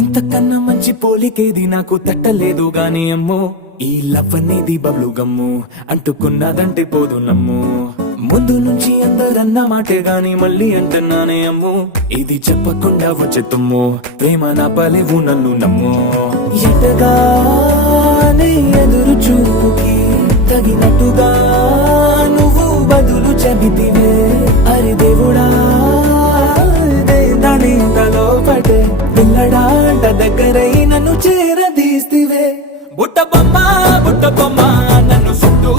ఇంతకన్నా మంచి పోలికేది నాకు తట్టలేదు గాని అమ్మో, ఈ లవ్ అనేది బబ్లు గమ్ము, అంటుకున్నదంటే పోదు నమ్ము. ముందు నుంచి అందరన్న మాటే గాని మళ్ళీ అంటున్నానే అమ్ము, ఇది చెప్పకుండా వచ్చే తుమ్ము, ప్రేమ నా పలేవు నన్ను నమ్ము. ఎటగానే ఎదురు చూపుకి తగినట్టుగా నువ్వు బదులు చెబితివే, అరే దేవుడా దాని తలో పడే పిల్లడాంట దగ్గరై నన్ను చేరదీస్తివే. బుట్ట బొమ్మ నన్ను చుట్టూ